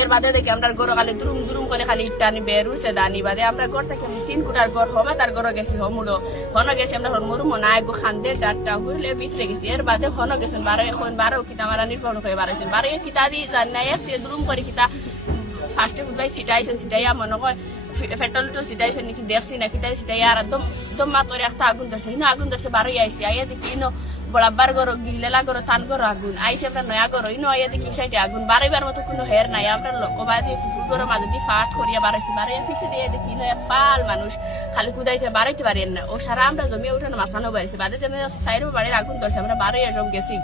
এর বাদে দেখি আমরা গরু খালি দুরুম দুরুম করে খালি ইটানি বের হইছে, দানি বাদে। আমরা ঘর থেকে তিন কুটার ঘর হমে তার ঘর গেছি হমুলো হন গেছি আমরা হরমরু মনায় গো খান্দে ডাটটা হুইলে ভিতরে গেছি। এর বাদে হন গেছেন, বারো এখন বারো কিতা মারা নির্ফল হয়ে বাড়াইছেন। বারো কিতা দি জান নাই এক দুরুম করে কিতা ফার্স্টে বুঝবাই সিটাইছে সিটাইয়া মনে হয় তো সিটাইছে নাকি দেখছি না কিটাই সিটাই আর দম দম মাতরে একটা আগুন ধরছে। হিনো আগুন ধরছে, বারোই আইসি আইয়া দেখি বরাবার গরো গিল্লেলা গরো তান গরো আগুন। আইসে আমরা নয়া গরো ইনো আইয়া দেখি সাইডে আগুন। বারোইবার মতো কোনো হের নাই। আমরা ওবাদি ফুফুর গরো মাঝে দিয়ে ফাট করিয়া বাড়াইছি। বাড়াইয়া ফিসে দিয়ে দেখি এক পাল মানুষ। খালি কুদাইতে বাড়াইতে পারেন না। ও সারা আমরা জমিয়ে উঠানো মাসানো বাড়িছে বাদে তেমনি সাইডে বাড়ির আগুন ধরছে। আমরা বারোইয়া সব গেছি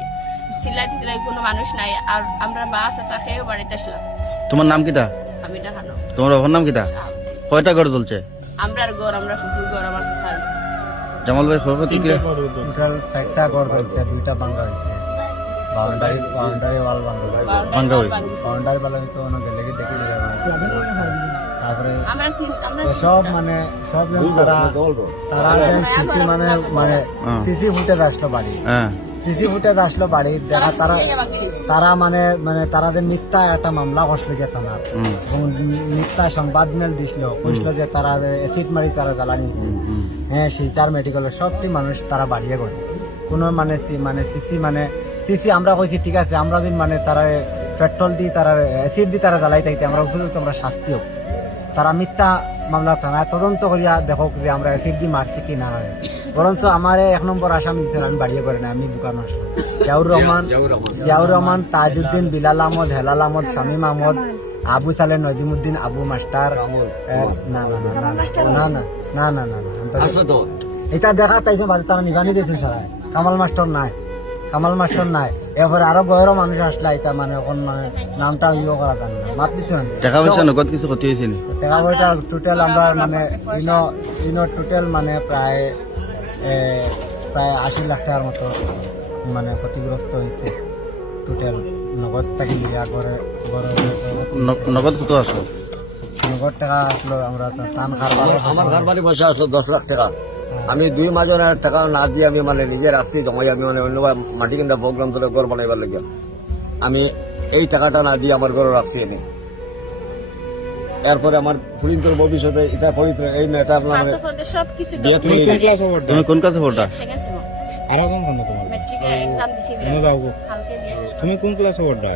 সিলাই টিলাই কোনো মানুষ নাই। আর আমরা বাস আসা খেয়েও বাড়িতে আসলাম। তোমার নাম কিটা আমি তোমার বাবার নাম কিটা কয়টা ঘর চলছে আমরার গর আমরা ফুফুর গর আমার জামাল ভাই ক্ষয়ক্ষতি কি? টোটাল চারটা ঘর হয়েছে দুইটা ভাঙ্গা হয়েছে। বাউন্ডারি বাউন্ডারি ওয়াল ভাঙ্গা হয়েছে। বাউন্ডারি ওয়াল তো অন্য গেলে কি দেখি তারপরে আমরা সব মানে সব তারা তারা সিসি মানে মানে সিসি ফুটেজ আসলো বাড়ি। হ্যাঁ। সিসি ফুটেজ আসলো বাড়ি দেখা তারা। তারা মানে মানে তারা যে মিথ্যা একটা মামলা করছিল যে থানার এবং মিথ্যা সংবাদ মেল দিছিল। কইছিল যে তারা এসিড মারি তারা জ্বালানি হ্যাঁ শিলচার মেডিকেলের সবটি মানুষ তারা বাড়িয়ে করে কোনো মানে মানে সিসি মানে সিসি আমরা কইছি, ঠিক আছে, আমরা দিন মানে তারা পেট্রোল দিয়ে তারা অ্যাসিড দিয়ে তারা জ্বালাই থাকতে আমরা উপযুক্ত আমরা শাস্তি হোক। তারা মিথ্যা মামলা থানায় তদন্ত করিয়া দেখো যে আমরা অ্যাসিড দিয়ে মারছি কি না। হয় বরঞ্চ আমার এক নম্বর আসামি দিচ্ছেন আমি বাড়িয়ে করে না আমি দোকান আসলাম জিয়াউর রহমান জিয়াউর রহমান। তাজউদ্দিন বিলাল আহমদ হেলাল আহমদ শামীম আহমদ আবু সালে নজিমুদ্দিন আবু মাস্টার এ, না না না না না না না না না এটা দেখা তাইছে বাড়ি তারা নিবানি দিয়েছেন সবাই। কামাল মাস্টার নাই কামাল মাস্টার নাই। এরপরে আরও বয়েরও মানুষ আসলা এটা মানে এখন মানে নামটা ইয়ে করা জানে না। মাত দিচ্ছ না? টাকা পয়সা নগদ কিছু ক্ষতি হয়েছে টাকা পয়সা টোটাল আমরা মানে ইনো ইনো টোটাল মানে প্রায় প্রায় আশি লাখ টাকার মতো মানে ক্ষতিগ্রস্ত হয়েছে। টোটাল নগদ থাকি ঘরে ঘরে ন- নগদ কত আসলো নগদ টাকা আসলো আমরা টান আমার ঘর বাড়ি বসে আসলো দশ লাখ টাকা। আমি দুই মাজনের টাকা না দিয়ে আমি মানে নিজের আসছি জমাই আমি মানে অন্য মাটি কিনা প্রোগ্রাম করে ঘর বানাইবার লাগে। আমি এই টাকাটা না দিয়ে আমার ঘরে রাখছি আমি। এরপরে আমার ফরিদপুর ভবিষ্যতে এটা পবিত্র এই মেয়েটা আপনার তুমি কোন ক্লাসে পড়া আর কোন কোন তোমার তুমি কোন ক্লাসে পড়া